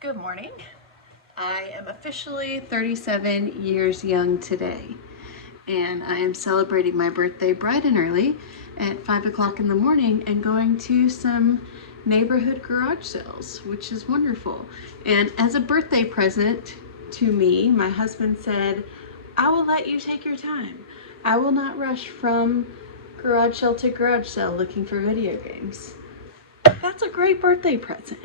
Good morning. I am officially 37 years young today, and I am celebrating my birthday bright and early at 5 o'clock in the morning and going to some neighborhood garage sales, which is wonderful. And as a birthday present to me, my husband said, I will let you take your time. I will not rush from garage sale to garage sale looking for video games. That's a great birthday present.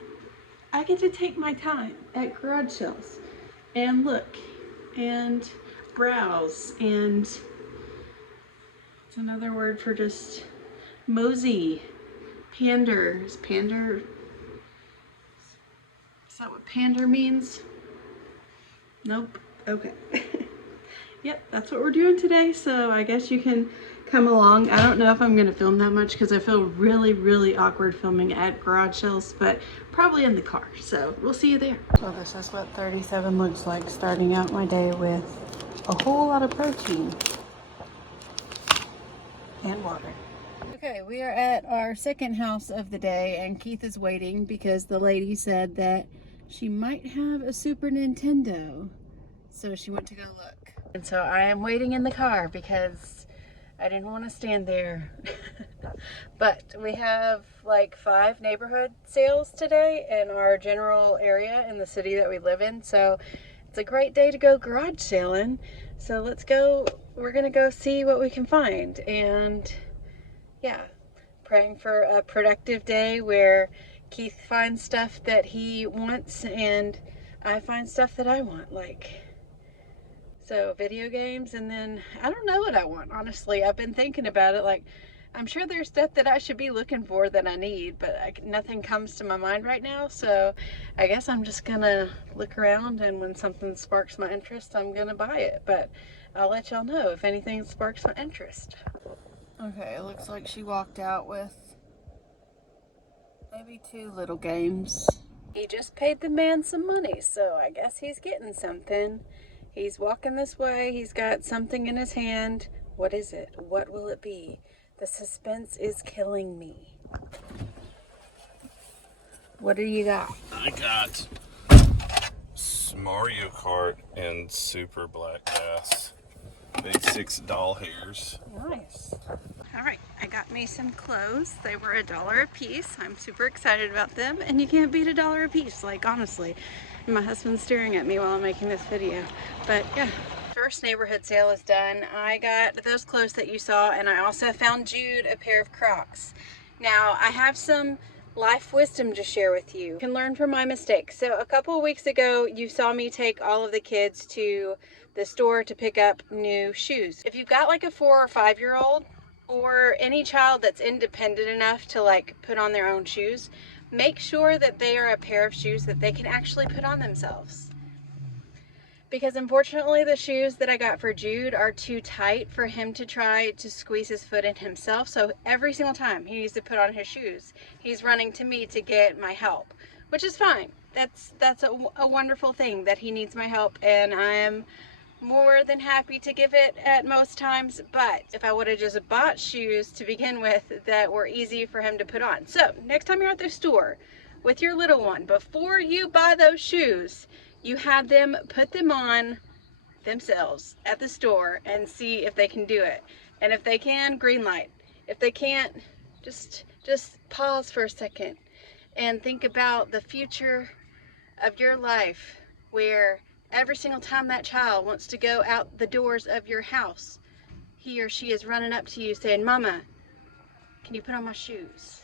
I get to take my time at garage sales and look and browse, and it's another word for just mosey, pander. Is that what pander means? Nope. Okay. Yep, that's what we're doing today, so I guess you can come along. I don't know if I'm going to film that much because I feel really awkward filming at garage sales, but probably in the car, so we'll see you there. So this is what 37 looks like, starting out my day with a whole lot of protein and water. Okay, we are at our second house of the day, and Keith is waiting because the lady said that she might have a Super Nintendo, so she went to go look. And so I am waiting in the car because I didn't want to stand there. But we have like 5 neighborhood sales today in our general area in the city that we live in. So it's a great day to go garage sailing. So let's go. We're going to go see what we can find. And yeah, praying for a productive day where Keith finds stuff that he wants and I find stuff that I want. So video games, and then I don't know what I want, honestly. I've been thinking about it. Like, I'm sure there's stuff that I should be looking for that I need, but nothing comes to my mind right now. So I guess I'm just gonna look around, and when something sparks my interest, I'm gonna buy it. But I'll let y'all know if anything sparks my interest. Okay, it looks like she walked out with maybe 2 little games. He just paid the man some money, so I guess he's getting something. He's walking this way. He's got something in his hand. What is it? What will it be? The suspense is killing me. What do you got? I got Mario Kart and Super Black Bass. Big 6 doll hairs. Nice. All right, I got me some clothes. They were $1 a piece. I'm super excited about them, and you can't beat $1 a piece, like, honestly. My husband's staring at me while I'm making this video, but yeah. First neighborhood sale is done. I got those clothes that you saw, and I also found Jude a pair of Crocs. Now, I have some life wisdom to share with you. You can learn from my mistakes. So a couple of weeks ago, you saw me take all of the kids to the store to pick up new shoes. If you've got like a 4 or 5-year-old, or any child that's independent enough to like put on their own shoes, make sure that they are a pair of shoes that they can actually put on themselves. Because unfortunately the shoes that I got for Jude are too tight for him to try to squeeze his foot in himself. So every single time he needs to put on his shoes, he's running to me to get my help, which is fine. That's a wonderful thing that he needs my help, and I am more than happy to give it at most times. But if I would have just bought shoes to begin with that were easy for him to put on. So next time you're at the store with your little one, before you buy those shoes, you have them put them on themselves at the store and see if they can do it. And if they can, green light. If they can't, just pause for a second and think about the future of your life, where every single time that child wants to go out the doors of your house, he or she is running up to you saying, Mama, can you put on my shoes?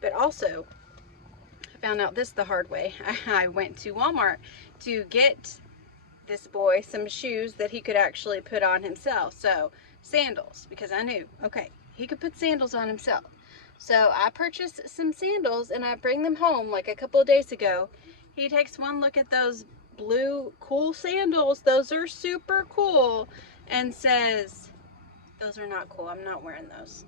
But also, I found out this the hard way. I went to Walmart to get this boy some shoes that he could actually put on himself. So sandals, because I knew, okay, he could put sandals on himself. So I purchased some sandals and I bring them home like a couple of days ago. He takes one look at those blue cool sandals, those are super cool, and says, those are not cool, I'm not wearing those.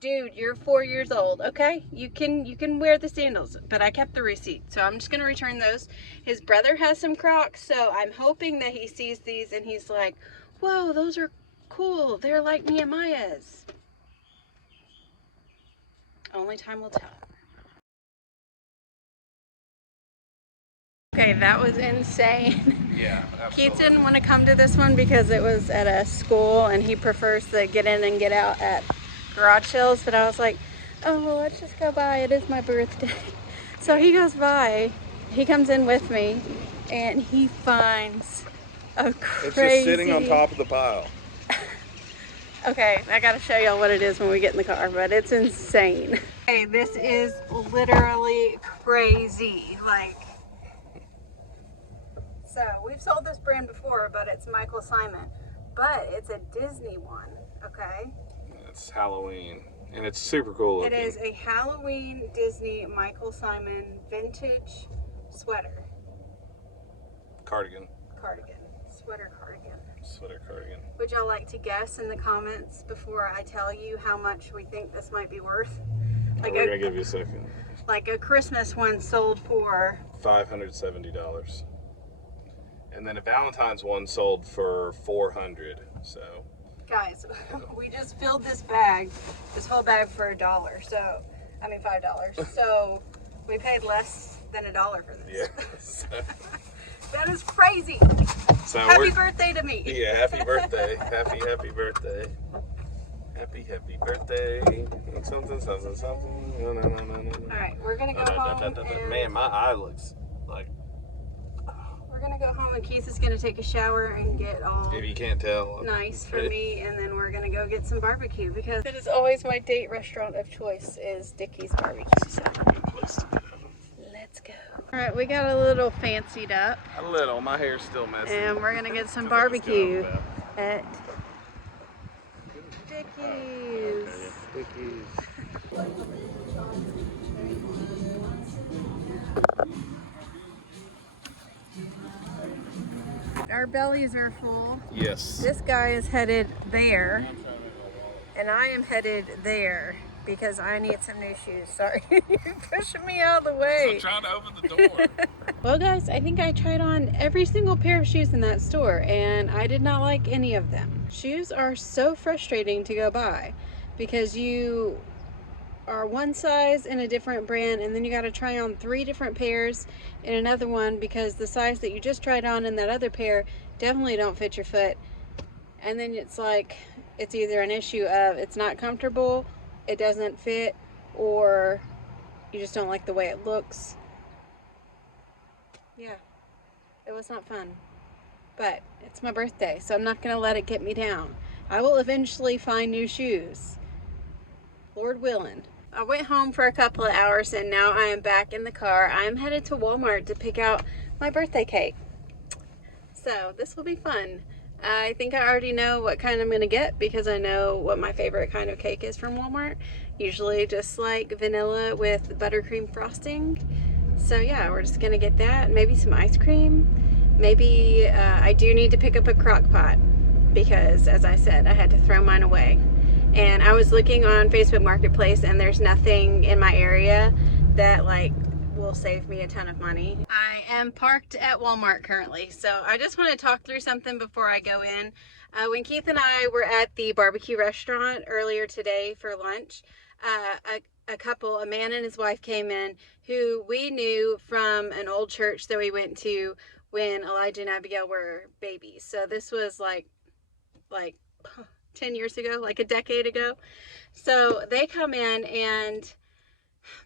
Dude, you're 4 years old, okay? You can wear the sandals, but I kept the receipt, so I'm just gonna return those. His brother has some Crocs, so I'm hoping that he sees these and he's like, whoa, those are cool, they're like Nehemiah's. Only time will tell. Okay, that was insane. Yeah, Keith absolutely. didn't want to come to this one because it was at a school and he prefers the get in and get out at garage sales, but I was like, oh, well, let's just go by. It is my birthday. So he goes by, he comes in with me, and he finds a crazy... It's just sitting on top of the pile. Okay, I gotta show y'all what it is when we get in the car, but it's insane. Hey, this is literally crazy. Like, so we've sold this brand before, but it's Michael Simon, but it's a Disney one, okay? It's Halloween, and it's super cool looking. It is a Halloween Disney Michael Simon vintage sweater. Cardigan. Sweater cardigan. Sweater cardigan. Would y'all like to guess in the comments before I tell you how much we think this might be worth? Like we're gonna give you a second. Like a Christmas one sold for $570. And then a Valentine's one sold for $400. So guys, we just filled this whole bag for $1. So I mean $5. So we paid less than $1 for this. yeah. That is crazy. So happy birthday to me. Yeah, happy birthday. happy birthday. Happy birthday. Something. No. Alright, we're gonna go home and man, my eye looks like, we're gonna go home and Keith is gonna take a shower and get all if you can't tell, nice for me, and then we're gonna go get some barbecue because it is always my date restaurant of choice is Dickey's Barbecue. So let's go. Alright, we got a little fancied up. A little. My hair's still messy. And we're gonna get some barbecue at Dickey's. Our bellies are full. Yes. This guy is headed there, and I am headed there because I need some new shoes. Sorry, you're pushing me out of the way. I'm trying to open the door. Well, guys, I think I tried on every single pair of shoes in that store, and I did not like any of them. Shoes are so frustrating to go buy because you are one size in a different brand, and then you got to try on 3 different pairs in another one because the size that you just tried on in that other pair definitely don't fit your foot. And then it's like, it's either an issue of it's not comfortable, it doesn't fit, or you just don't like the way it looks. Yeah, it was not fun, but it's my birthday, so I'm not gonna let it get me down. I will eventually find new shoes, Lord willing. I went home for a couple of hours and now I am back in the car. I'm headed to Walmart to pick out my birthday cake. So this will be fun. I think I already know what kind I'm gonna get because I know what my favorite kind of cake is from Walmart. Usually just like vanilla with buttercream frosting. So yeah, we're just gonna get that. Maybe some ice cream. Maybe I do need to pick up a crock pot because, as I said, I had to throw mine away. And I was looking on Facebook Marketplace and there's nothing in my area that like will save me a ton of money. I am parked at Walmart currently, so I just want to talk through something before I go in. When Keith and I were at the barbecue restaurant earlier today for lunch, a man and his wife came in who we knew from an old church that we went to when Elijah and Abigail were babies. So this was like 10 years ago, like a decade ago. So they come in, and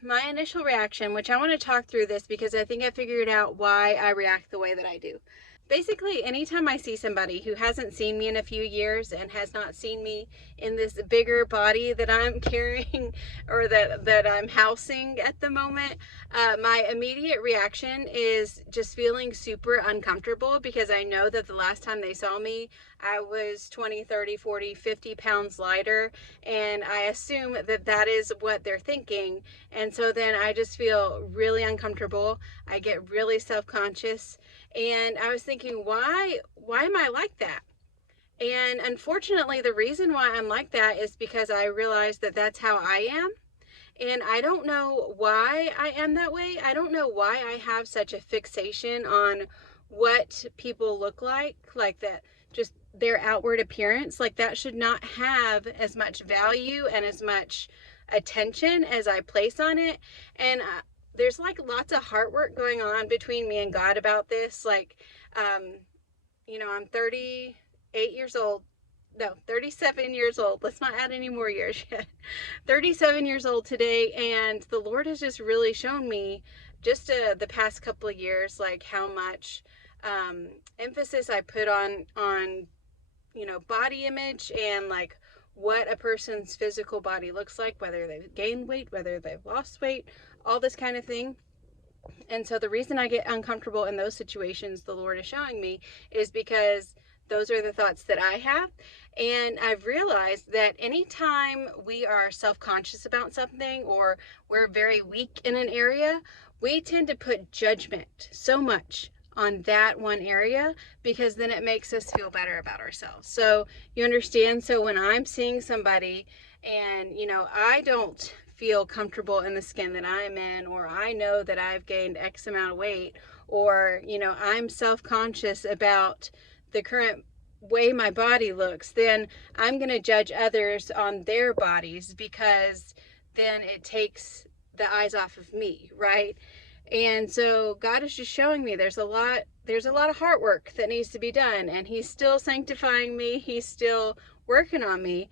my initial reaction, which I want to talk through this because I think I figured out why I react the way that I do. Basically, anytime I see somebody who hasn't seen me in a few years and has not seen me in this bigger body that I'm carrying or that I'm housing at the moment, my immediate reaction is just feeling super uncomfortable because I know that the last time they saw me, I was 20, 30, 40, 50 pounds lighter, and I assume that that is what they're thinking. And so then I just feel really uncomfortable. I get really self-conscious. And I was thinking, why am I like that? And unfortunately, the reason why I'm like that is because I realized that that's how I am. And I don't know why I am that way. I don't know why I have such a fixation on what people look like that, just their outward appearance. Like that should not have as much value and as much attention as I place on it. And there's like lots of heart work going on between me and God about this. Like, you know, I'm 38 years old. No, 37 years old. Let's not add any more years yet. 37 years old today, and the Lord has just really shown me just the past couple of years, like how much emphasis I put on you know, body image and like what a person's physical body looks like, whether they've gained weight, whether they've lost weight, all this kind of thing. And so the reason I get uncomfortable in those situations, the Lord is showing me, is because those are the thoughts that I have. And I've realized that anytime we are self-conscious about something or we're very weak in an area, we tend to put judgment so much on that one area, because then it makes us feel better about ourselves. So you understand? So when I'm seeing somebody and, you know, I don't feel comfortable in the skin that I'm in, or I know that I've gained X amount of weight, or, you know, I'm self-conscious about the current way my body looks, then I'm going to judge others on their bodies, because then it takes the eyes off of me, right? And so God is just showing me there's a lot of heart work that needs to be done, and he's still sanctifying me. He's still working on me.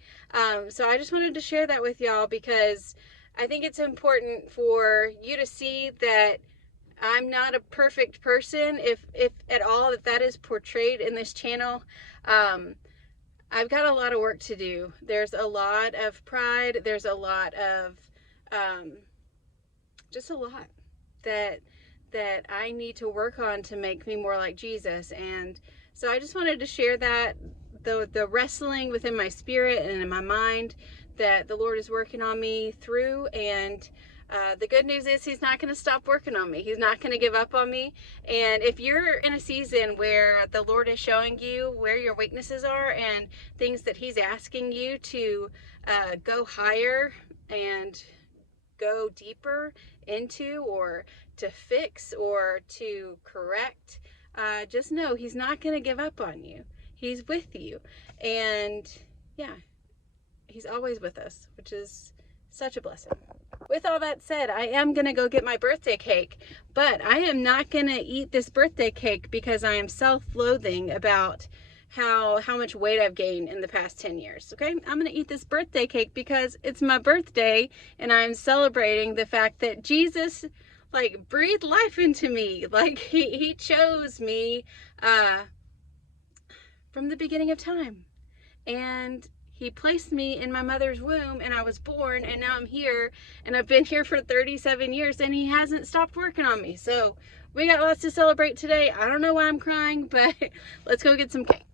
So I just wanted to share that with y'all, because I think it's important for you to see that I'm not a perfect person, if at all, if that is portrayed in this channel. I've got a lot of work to do. There's a lot of pride. There's a lot of, just a lot that I need to work on to make me more like Jesus. And so I just wanted to share that, the wrestling within my spirit and in my mind that the Lord is working on me through. And the good news is he's not going to stop working on me. He's not going to give up on me. And if you're in a season where the Lord is showing you where your weaknesses are and things that he's asking you to go higher and go deeper into, or to fix, or to correct, just know he's not going to give up on you. He's with you. And yeah, he's always with us, which is such a blessing. With all that said, I am going to go get my birthday cake, but I am not going to eat this birthday cake because I am self-loathing about how much weight I've gained in the past 10 years. Okay, I'm gonna eat this birthday cake because it's my birthday and I'm celebrating the fact that Jesus like breathed life into me. Like he chose me from the beginning of time, and he placed me in my mother's womb, and I was born, and now I'm here, and I've been here for 37 years, and he hasn't stopped working on me. So we got lots to celebrate today. I don't know why I'm crying, but let's go get some cake.